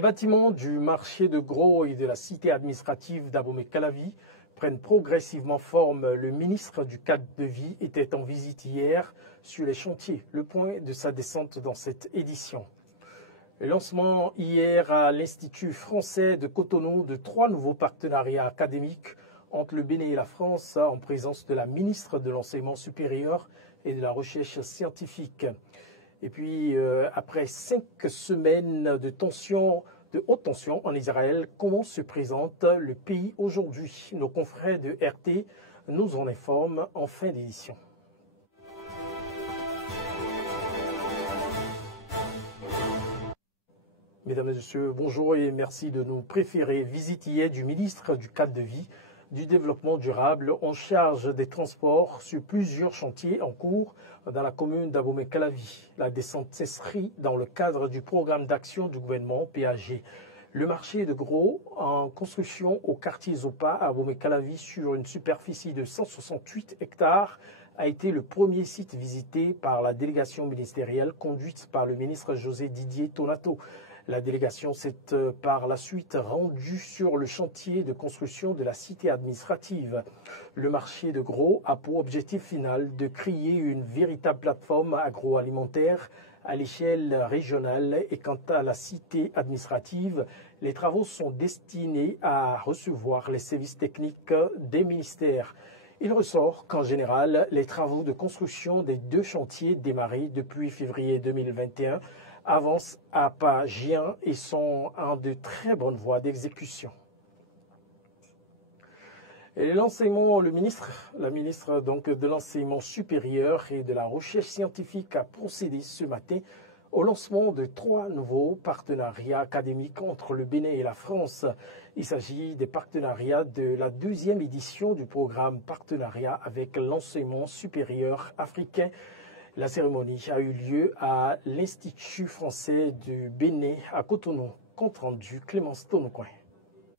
Les bâtiments du marché de Gros et de la cité administrative d'Abomey-Calavi prennent progressivement forme. Le ministre du cadre de vie était en visite hier sur les chantiers. Le point de sa descente dans cette édition. Le lancement hier à l'Institut français de Cotonou de 3 nouveaux partenariats académiques entre le Bénin et la France en présence de la ministre de l'Enseignement supérieur et de la Recherche scientifique. Et puis, après 5 semaines de haute tension en Israël, comment se présente le pays aujourd'hui? Nos confrères de RT nous en informent en fin d'édition. Mesdames et messieurs, bonjour et merci de nous préférer. Visite hier du ministre du cadre de vie, du développement durable en charge des transports sur plusieurs chantiers en cours dans la commune d'Abomey-Calavi. La descente s'inscrit dans le cadre du programme d'action du gouvernement PAG. Le marché de Gros en construction au quartier Zopa à Abomey-Calavi sur une superficie de 168 hectares a été le premier site visité par la délégation ministérielle conduite par le ministre José Didier Tonato. La délégation s'est par la suite rendue sur le chantier de construction de la cité administrative. Le marché de Gros a pour objectif final de créer une véritable plateforme agroalimentaire à l'échelle régionale et quant à la cité administrative, les travaux sont destinés à recevoir les services techniques des ministères. Il ressort qu'en général, les travaux de construction des 2 chantiers démarrés depuis février 2021 avancent à pas géants et sont en de très bonnes voies d'exécution. Et la ministre donc de l'Enseignement supérieur et de la Recherche scientifique a procédé ce matin au lancement de 3 nouveaux partenariats académiques entre le Bénin et la France. Il s'agit des partenariats de la 2e édition du programme Partenariat avec l'enseignement supérieur africain. La cérémonie a eu lieu à l'Institut français du Bénin à Cotonou. Compte rendu Clémence Tonoucoin.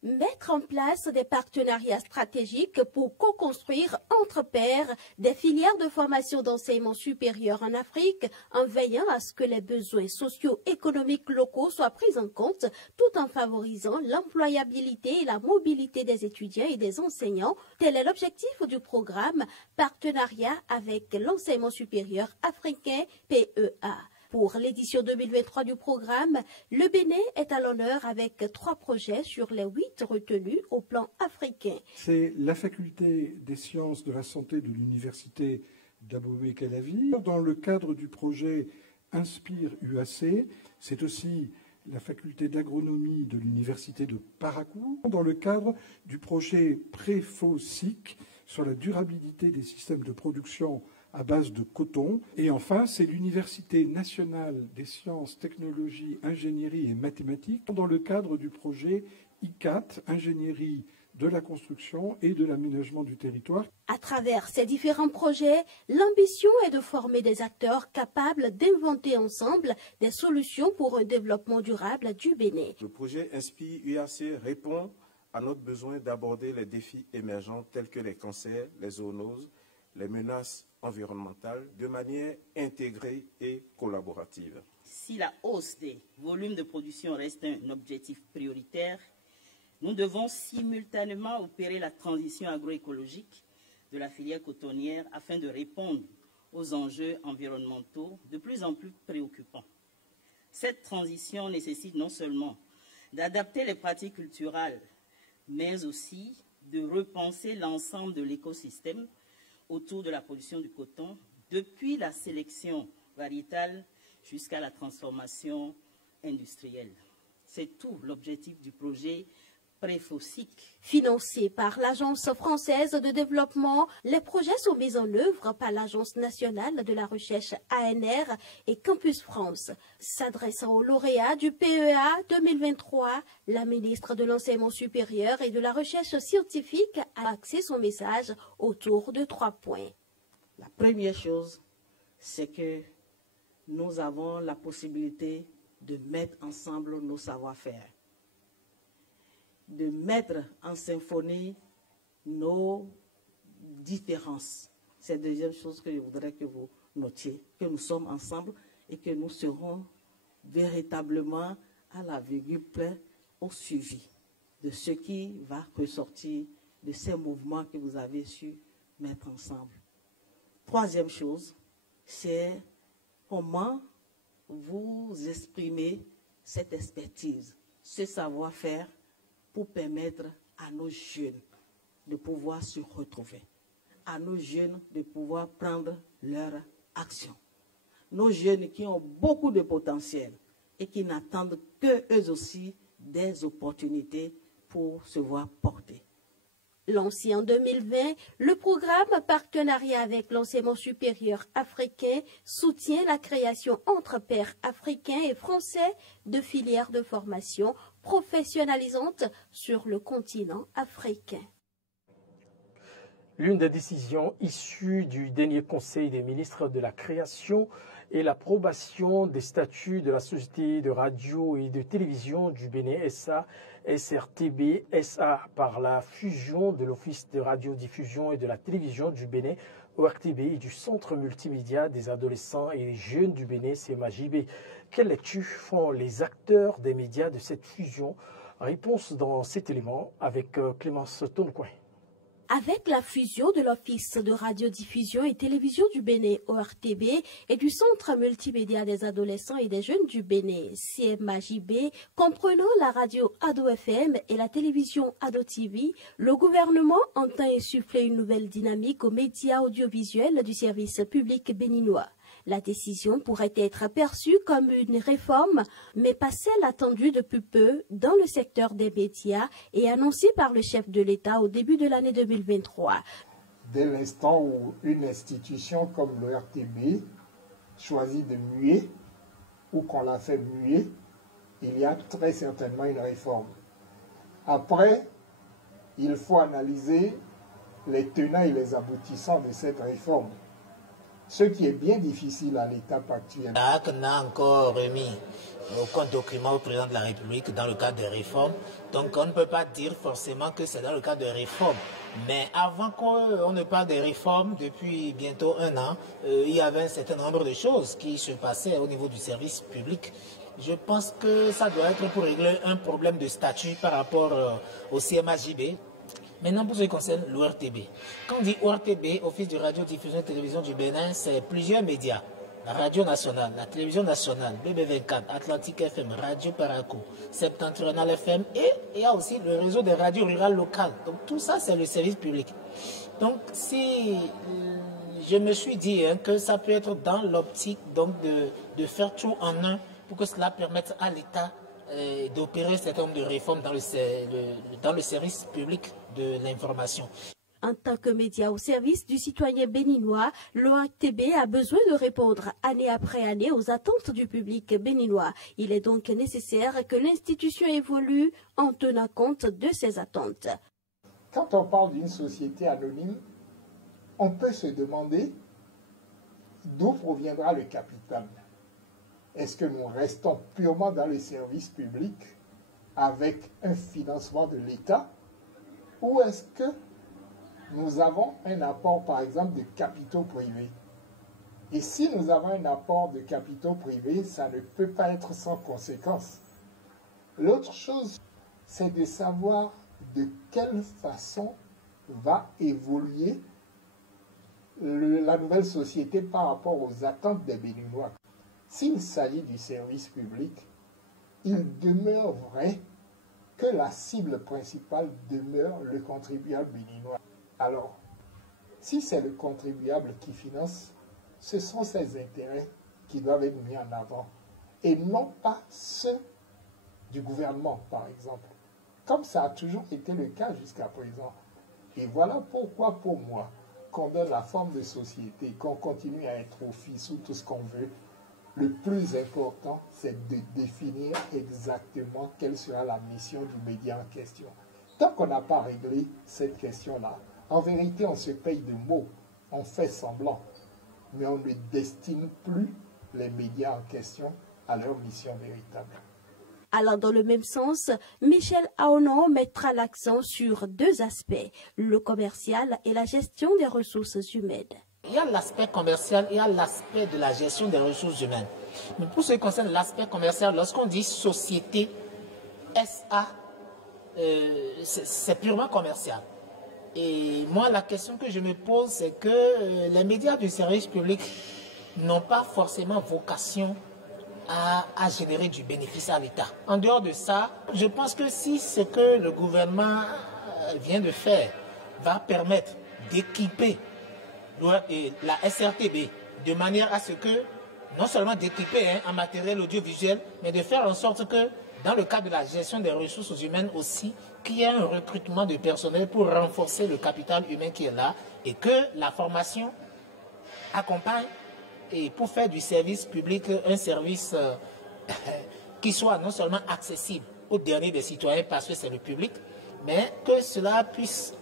Mettre en place des partenariats stratégiques pour co-construire entre pairs des filières de formation d'enseignement supérieur en Afrique en veillant à ce que les besoins socio-économiques locaux soient pris en compte tout en favorisant l'employabilité et la mobilité des étudiants et des enseignants. Tel est l'objectif du programme Partenariat avec l'enseignement supérieur africain PEA. Pour l'édition 2023 du programme, le Bénin est à l'honneur avec 3 projets sur les 8 retenus au plan africain. C'est la faculté des sciences de la santé de l'université d'Abomey-Calavi. Dans le cadre du projet Inspire UAC, c'est aussi la faculté d'agronomie de l'université de Parakou. Dans le cadre du projet Préfosic sur la durabilité des systèmes de production à base de coton. Et enfin, c'est l'Université nationale des sciences, technologies, ingénierie et mathématiques dans le cadre du projet ICAT, ingénierie de la construction et de l'aménagement du territoire. À travers ces différents projets, l'ambition est de former des acteurs capables d'inventer ensemble des solutions pour un développement durable du Bénin. Le projet Inspire UAC répond à notre besoin d'aborder les défis émergents tels que les cancers, les zoonoses, les menaces environnementales de manière intégrée et collaborative. Si la hausse des volumes de production reste un objectif prioritaire, nous devons simultanément opérer la transition agroécologique de la filière cotonnière afin de répondre aux enjeux environnementaux de plus en plus préoccupants. Cette transition nécessite non seulement d'adapter les pratiques culturelles, mais aussi de repenser l'ensemble de l'écosystème autour de la production du coton, depuis la sélection variétale jusqu'à la transformation industrielle. C'est tout l'objectif du projet Préfosic. Financé par l'Agence française de développement, les projets sont mis en œuvre par l'Agence nationale de la recherche ANR et Campus France. S'adressant aux lauréats du PEA 2023, la ministre de l'Enseignement supérieur et de la Recherche scientifique a axé son message autour de 3 points. La première chose, c'est que nous avons la possibilité de mettre ensemble nos savoir-faire, de mettre en symphonie nos différences. C'est la deuxième chose que je voudrais que vous notiez, que nous sommes ensemble et que nous serons véritablement à la virgule près au suivi de ce qui va ressortir de ces mouvements que vous avez su mettre ensemble. Troisième chose, c'est comment vous exprimez cette expertise, ce savoir-faire pour permettre à nos jeunes de pouvoir se retrouver, à nos jeunes de pouvoir prendre leur action. Nos jeunes qui ont beaucoup de potentiel et qui n'attendent que eux aussi des opportunités pour se voir porter. Lancé en 2020, le programme Partenariat avec l'enseignement supérieur africain soutient la création entre pairs africains et français de filières de formation professionnalisantes sur le continent africain. L'une des décisions issues du dernier Conseil des ministres de la création et l'approbation des statuts de la Société de radio et de télévision du Bénin SA, SRTB SA, par la fusion de l'Office de radiodiffusion et de la télévision du Bénin, ORTB, et du Centre multimédia des adolescents et jeunes du Bénin, CMAJB. Quelle lecture font les acteurs des médias de cette fusion? Réponse dans cet élément avec Clémence Toncoin. Avec la fusion de l'Office de radiodiffusion et télévision du Bénin, ORTB, et du Centre multimédia des adolescents et des jeunes du Bénin, CMAJB, comprenant la radio Ado FM et la télévision Ado TV, le gouvernement entend insuffler une nouvelle dynamique aux médias audiovisuels du service public béninois. La décision pourrait être perçue comme une réforme, mais pas celle attendue depuis peu dans le secteur des médias et annoncée par le chef de l'État au début de l'année 2023. Dès l'instant où une institution comme l'ORTB choisit de muer ou qu'on la fait muer, il y a très certainement une réforme. Après, il faut analyser les tenants et les aboutissants de cette réforme. Ce qui est bien difficile à l'étape actuelle. La HAC n'a encore remis aucun document au président de la République dans le cadre des réformes. Donc on ne peut pas dire forcément que c'est dans le cadre des réformes. Mais avant qu'on ne parle des réformes, depuis bientôt 1 an, il y avait un certain nombre de choses qui se passaient au niveau du service public. Je pense que ça doit être pour régler un problème de statut par rapport au CMAJB. Maintenant, pour ce qui concerne l'ORTB. Quand on dit ORTB, Office de radiodiffusion et télévision du Bénin, c'est plusieurs médias. La radio nationale, la télévision nationale, BB24, Atlantique FM, Radio Parakou, Septentrional FM, et il y a aussi le réseau des radios rurales locales. Donc tout ça, c'est le service public. Donc si je me suis dit que ça peut être dans l'optique de faire tout en un pour que cela permette à l'État d'opérer un certain nombre de réformes dans le service public de l'information. En tant que média au service du citoyen béninois, l'ORTB a besoin de répondre année après année aux attentes du public béninois. Il est donc nécessaire que l'institution évolue en tenant compte de ces attentes. Quand on parle d'une société anonyme, on peut se demander d'où proviendra le capital. Est-ce que nous restons purement dans le service public avec un financement de l'État ou est-ce que nous avons un apport, par exemple, de capitaux privés? Et si nous avons un apport de capitaux privés, ça ne peut pas être sans conséquence. L'autre chose, c'est de savoir de quelle façon va évoluer la nouvelle société par rapport aux attentes des Béninois. S'il s'agit du service public, il demeure vrai que la cible principale demeure le contribuable béninois. Alors, si c'est le contribuable qui finance, ce sont ses intérêts qui doivent être mis en avant et non pas ceux du gouvernement, par exemple, comme ça a toujours été le cas jusqu'à présent. Et voilà pourquoi, pour moi, qu'on donne la forme de société, qu'on continue à être office ou tout ce qu'on veut, le plus important, c'est de définir exactement quelle sera la mission du média en question. Tant qu'on n'a pas réglé cette question-là, en vérité, on se paye de mots, on fait semblant, mais on ne destine plus les médias en question à leur mission véritable. Alors, dans le même sens, Michel Aonon mettra l'accent sur 2 aspects, le commercial et la gestion des ressources humaines. il y a l'aspect commercial, il y a l'aspect de la gestion des ressources humaines. Mais pour ce qui concerne l'aspect commercial, lorsqu'on dit société SA, c'est purement commercial. Et moi, la question que je me pose, c'est que les médias du service public n'ont pas forcément vocation à générer du bénéfice à l'État. En dehors de ça, je pense que si ce que le gouvernement vient de faire va permettre d'équiper la SRTB de manière à ce que, non seulement d'équiper en matériel audiovisuel, mais de faire en sorte que, dans le cadre de la gestion des ressources humaines aussi, qu'il y ait un recrutement de personnel pour renforcer le capital humain qui est là et que la formation accompagne et pour faire du service public un service qui soit non seulement accessible aux derniers des citoyens parce que c'est le public, mais que cela puisse,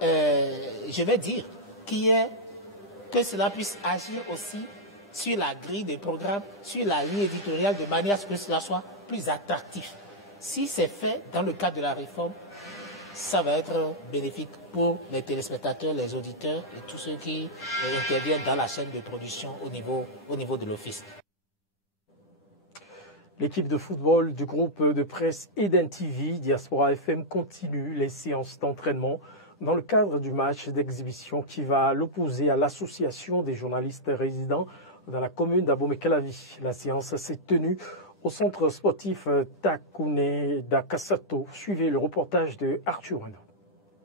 je vais dire, que cela puisse agir aussi sur la grille des programmes, sur la ligne éditoriale, de manière à ce que cela soit plus attractif. Si c'est fait dans le cadre de la réforme, ça va être bénéfique pour les téléspectateurs, les auditeurs et tous ceux qui interviennent dans la chaîne de production au niveau de l'office. L'équipe de football du groupe de presse Eden TV Diaspora FM continue les séances d'entraînement dans le cadre du match d'exhibition qui va l'opposer à l'association des journalistes résidents dans la commune d'Abomey-Calavi. La séance s'est tenue au centre sportif Takune d'Akasato. Suivez le reportage de Arthur Renaud.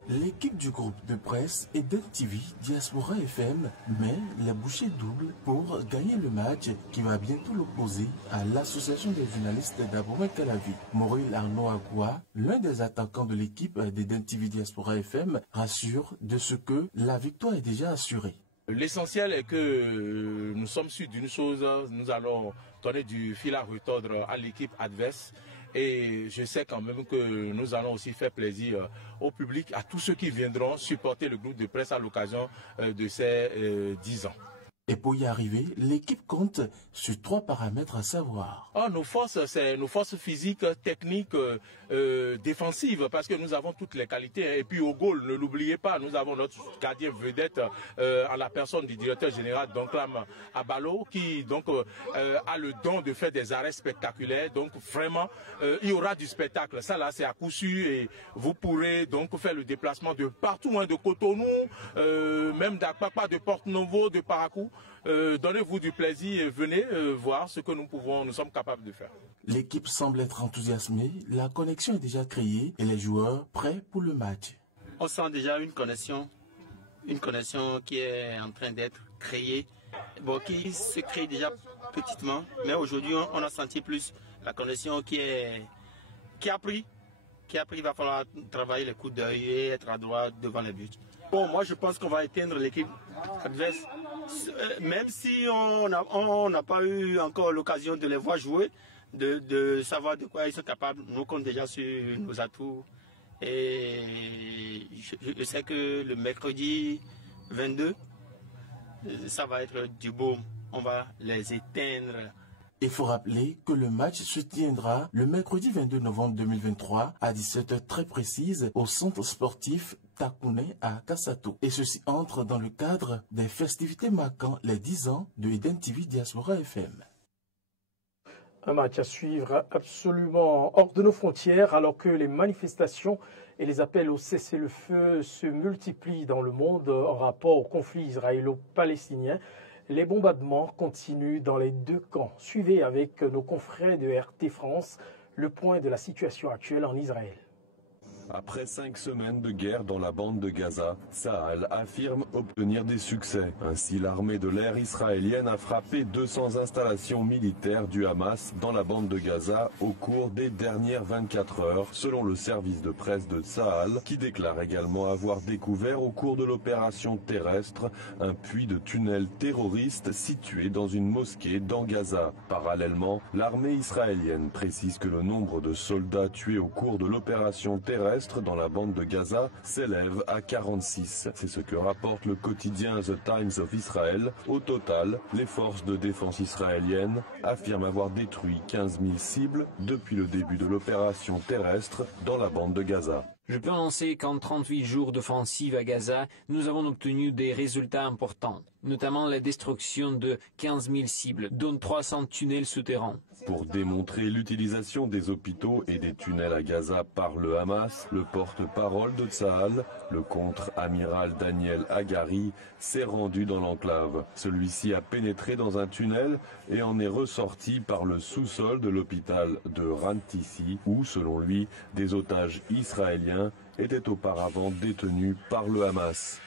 L'équipe du groupe de presse Eden TV Diaspora FM met les bouchées doubles pour gagner le match qui va bientôt l'opposer à l'association des journalistes d'Abomey-Calavi. Maurice Arnaud Agua, l'un des attaquants de l'équipe d'Eden TV Diaspora FM, rassure de ce que la victoire est déjà assurée. L'essentiel est que nous sommes sûrs d'une chose, nous allons donner du fil à retordre à l'équipe adverse. Et je sais quand même que nous allons aussi faire plaisir au public, à tous ceux qui viendront supporter le groupe de presse à l'occasion de ces 10 ans. Et pour y arriver, l'équipe compte sur 3 paramètres à savoir. Nos forces, c'est nos forces physiques, techniques, défensives, parce que nous avons toutes les qualités. Et puis au goal, ne l'oubliez pas, nous avons notre gardien vedette à la personne du directeur général Donclam Abalo, qui donc a le don de faire des arrêts spectaculaires. Donc vraiment, il y aura du spectacle. Ça là, c'est à coup sûr. Et vous pourrez donc faire le déplacement de partout, de Cotonou, même d'Akpakpa, de Porte-Novo, de Parakou. Donnez-vous du plaisir et venez voir ce que nous sommes capables de faire. L'équipe semble être enthousiasmée, la connexion est déjà créée et les joueurs prêts pour le match. On sent déjà une connexion qui est en train d'être créée, qui se crée déjà petitement, mais aujourd'hui on a senti plus la connexion qui a pris. Il va falloir travailler les coups d'œil et être à droite devant les buts. Bon, moi je pense qu'on va éteindre l'équipe adverse, même si on n'a pas eu encore l'occasion de les voir jouer, de savoir de quoi ils sont capables. Nous comptons déjà sur nos atouts et je sais que le mercredi 22, ça va être du beau, on va les éteindre. Il faut rappeler que le match se tiendra le mercredi 22 novembre 2023 à 17h très précise au centre sportif Takune à Kasato. Et ceci entre dans le cadre des festivités marquant les 10 ans de Eden TV Diaspora FM. Un match à suivre absolument hors de nos frontières alors que les manifestations et les appels au cessez-le-feu se multiplient dans le monde en rapport au conflit israélo-palestinien. Les bombardements continuent dans les 2 camps. Suivez avec nos confrères de RT France le point de la situation actuelle en Israël. Après 5 semaines de guerre dans la bande de Gaza, Tsahal affirme obtenir des succès. Ainsi, l'armée de l'air israélienne a frappé 200 installations militaires du Hamas dans la bande de Gaza au cours des dernières 24 heures, selon le service de presse de Tsahal, qui déclare également avoir découvert au cours de l'opération terrestre un puits de tunnel terroriste situé dans une mosquée dans Gaza. Parallèlement, l'armée israélienne précise que le nombre de soldats tués au cours de l'opération terrestre dans la bande de Gaza s'élève à 46. C'est ce que rapporte le quotidien The Times of Israel. Au total, les forces de défense israéliennes affirment avoir détruit 15 000 cibles depuis le début de l'opération terrestre dans la bande de Gaza. Je peux annoncer qu'en 38 jours d'offensive à Gaza, nous avons obtenu des résultats importants. notamment la destruction de 15 000 cibles, dont 300 tunnels souterrains. Pour démontrer l'utilisation des hôpitaux et des tunnels à Gaza par le Hamas, le porte-parole de Tsahal, le contre-amiral Daniel Hagari, s'est rendu dans l'enclave. Celui-ci a pénétré dans un tunnel et en est ressorti par le sous-sol de l'hôpital de Rantissi, où, selon lui, des otages israéliens étaient auparavant détenus par le Hamas.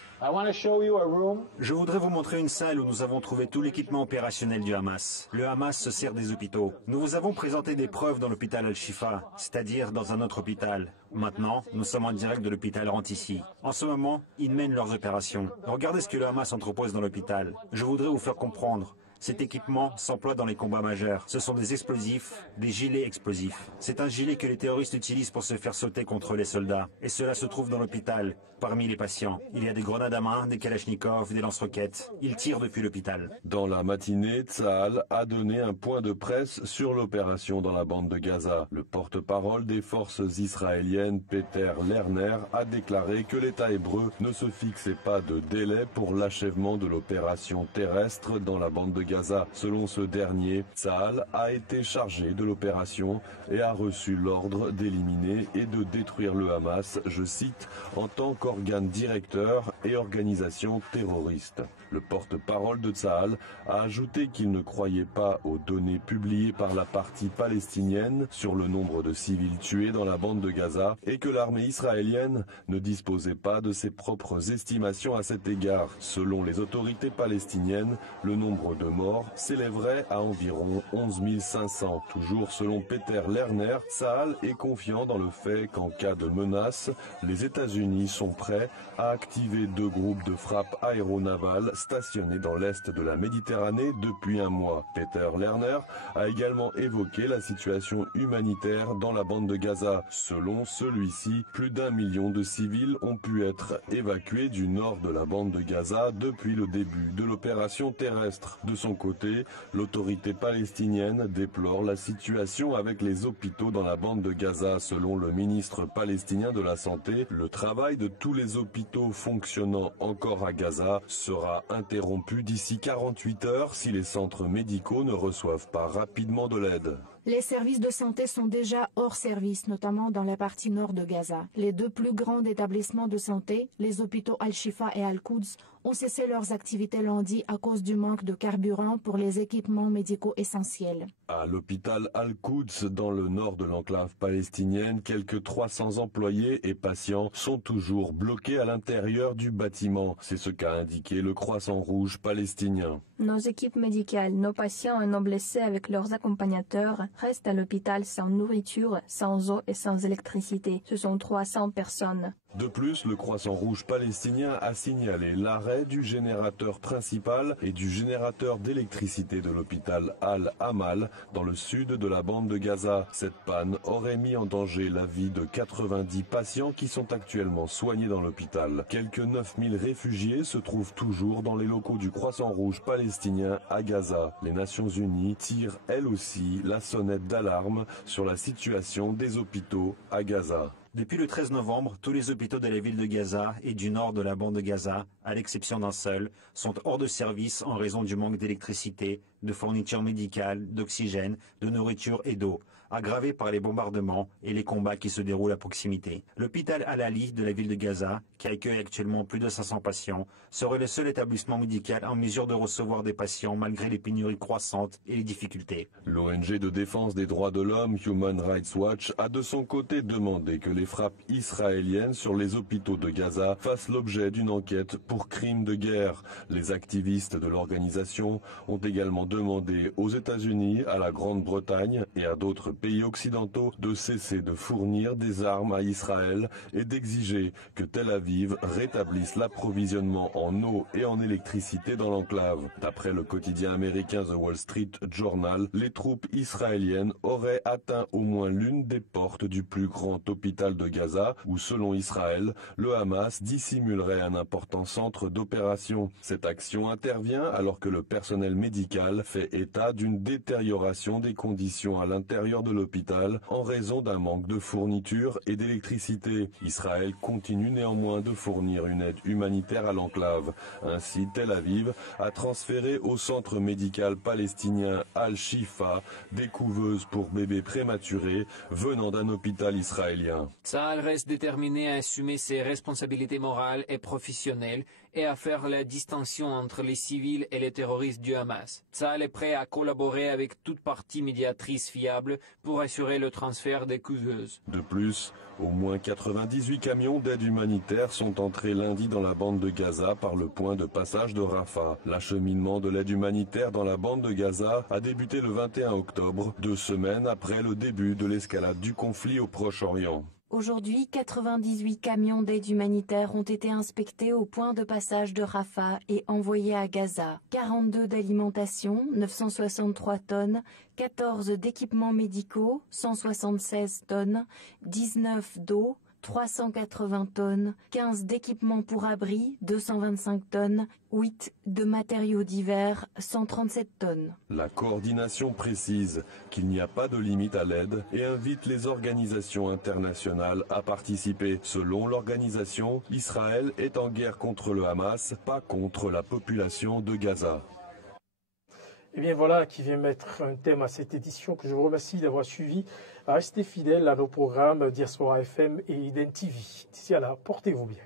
Je voudrais vous montrer une salle où nous avons trouvé tout l'équipement opérationnel du Hamas. Le Hamas se sert des hôpitaux. Nous vous avons présenté des preuves dans l'hôpital Al-Shifa, c'est-à-dire dans un autre hôpital. Maintenant, nous sommes en direct de l'hôpital Rantissi. En ce moment, ils mènent leurs opérations. Regardez ce que le Hamas entrepose dans l'hôpital. Je voudrais vous faire comprendre. Cet équipement s'emploie dans les combats majeurs. Ce sont des explosifs, des gilets explosifs. C'est un gilet que les terroristes utilisent pour se faire sauter contre les soldats. Et cela se trouve dans l'hôpital, parmi les patients. Il y a des grenades à main, des kalachnikovs, des lance-roquettes. Ils tirent depuis l'hôpital. Dans la matinée, Tsahal a donné un point de presse sur l'opération dans la bande de Gaza. Le porte-parole des forces israéliennes, Peter Lerner, a déclaré que l'État hébreu ne se fixait pas de délai pour l'achèvement de l'opération terrestre dans la bande de Gaza. Selon ce dernier, Tsahal a été chargé de l'opération et a reçu l'ordre d'éliminer et de détruire le Hamas, je cite, en tant qu'organe directeur et organisation terroriste. Le porte-parole de Tsahal a ajouté qu'il ne croyait pas aux données publiées par la partie palestinienne sur le nombre de civils tués dans la bande de Gaza et que l'armée israélienne ne disposait pas de ses propres estimations à cet égard. Selon les autorités palestiniennes, le nombre de morts s'élèverait à environ 11 500. Toujours selon Peter Lerner, Tsahal est confiant dans le fait qu'en cas de menace, les États-Unis sont prêts à activer 2 groupes de frappe aéronavale stationnés dans l'est de la Méditerranée depuis un mois. Peter Lerner a également évoqué la situation humanitaire dans la bande de Gaza. Selon celui-ci, plus d'1 million de civils ont pu être évacués du nord de la bande de Gaza depuis le début de l'opération terrestre. De son côté, l'autorité palestinienne déplore la situation avec les hôpitaux dans la bande de Gaza. Selon le ministre palestinien de la Santé, le travail de tous les hôpitaux fonctionnant encore à Gaza sera interrompu d'ici 48 heures si les centres médicaux ne reçoivent pas rapidement de l'aide. Les services de santé sont déjà hors service, notamment dans la partie nord de Gaza. Les 2 plus grands établissements de santé, les hôpitaux Al-Shifa et Al-Quds, ont cessé leurs activités lundi à cause du manque de carburant pour les équipements médicaux essentiels. À l'hôpital Al-Quds, dans le nord de l'enclave palestinienne, quelques 300 employés et patients sont toujours bloqués à l'intérieur du bâtiment. C'est ce qu'a indiqué le Croissant Rouge palestinien. Nos équipes médicales, nos patients et nos blessés avec leurs accompagnateurs restent à l'hôpital sans nourriture, sans eau et sans électricité. Ce sont 300 personnes. De plus, le Croissant Rouge palestinien a signalé l'arrêt du générateur principal et du générateur d'électricité de l'hôpital Al-Amal dans le sud de la bande de Gaza. Cette panne aurait mis en danger la vie de 90 patients qui sont actuellement soignés dans l'hôpital. Quelques 9000 réfugiés se trouvent toujours dans les locaux du Croissant Rouge palestinien à Gaza. Les Nations Unies tirent elles aussi la sonnette d'alarme sur la situation des hôpitaux à Gaza. Depuis le 13 novembre, tous les hôpitaux de la ville de Gaza et du nord de la bande de Gaza, à l'exception d'un seul, sont hors de service en raison du manque d'électricité, de fournitures médicales, d'oxygène, de nourriture et d'eau, aggravé par les bombardements et les combats qui se déroulent à proximité. L'hôpital Al-Ali de la ville de Gaza, qui accueille actuellement plus de 500 patients, serait le seul établissement médical en mesure de recevoir des patients malgré les pénuries croissantes et les difficultés. L'ONG de défense des droits de l'homme Human Rights Watch a de son côté demandé que les frappes israéliennes sur les hôpitaux de Gaza fassent l'objet d'une enquête pour crimes de guerre. Les activistes de l'organisation ont également demandé aux États-Unis, à la Grande-Bretagne et à d'autres pays occidentaux de cesser de fournir des armes à Israël et d'exiger que Tel Aviv rétablisse l'approvisionnement en eau et en électricité dans l'enclave. D'après le quotidien américain The Wall Street Journal, les troupes israéliennes auraient atteint au moins l'une des portes du plus grand hôpital de Gaza, où selon Israël, le Hamas dissimulerait un important centre d'opération. Cette action intervient alors que le personnel médical fait état d'une détérioration des conditions à l'intérieur de de l'hôpital en raison d'un manque de fourniture et d'électricité. Israël continue néanmoins de fournir une aide humanitaire à l'enclave. Ainsi, Tel Aviv a transféré au centre médical palestinien Al-Shifa des couveuses pour bébés prématurés venant d'un hôpital israélien. Tsahal reste déterminé à assumer ses responsabilités morales et professionnelles et à faire la distinction entre les civils et les terroristes du Hamas. Tsahal est prêt à collaborer avec toute partie médiatrice fiable pour assurer le transfert des couveuses. De plus, au moins 98 camions d'aide humanitaire sont entrés lundi dans la bande de Gaza par le point de passage de Rafah. L'acheminement de l'aide humanitaire dans la bande de Gaza a débuté le 21 octobre, 2 semaines après le début de l'escalade du conflit au Proche-Orient. Aujourd'hui, 98 camions d'aide humanitaire ont été inspectés au point de passage de Rafah et envoyés à Gaza. 42 d'alimentation, 963 tonnes, 14 d'équipements médicaux, 176 tonnes, 19 d'eau, 380 tonnes, 15 d'équipements pour abri, 225 tonnes, 8 de matériaux divers, 137 tonnes. La coordination précise qu'il n'y a pas de limite à l'aide et invite les organisations internationales à participer. Selon l'organisation, Israël est en guerre contre le Hamas, pas contre la population de Gaza. Et bien voilà qui vient mettre un thème à cette édition que je vous remercie d'avoir suivi. Restez fidèles à nos programmes Diaspora FM et Iden TV. D'ici là, portez-vous bien.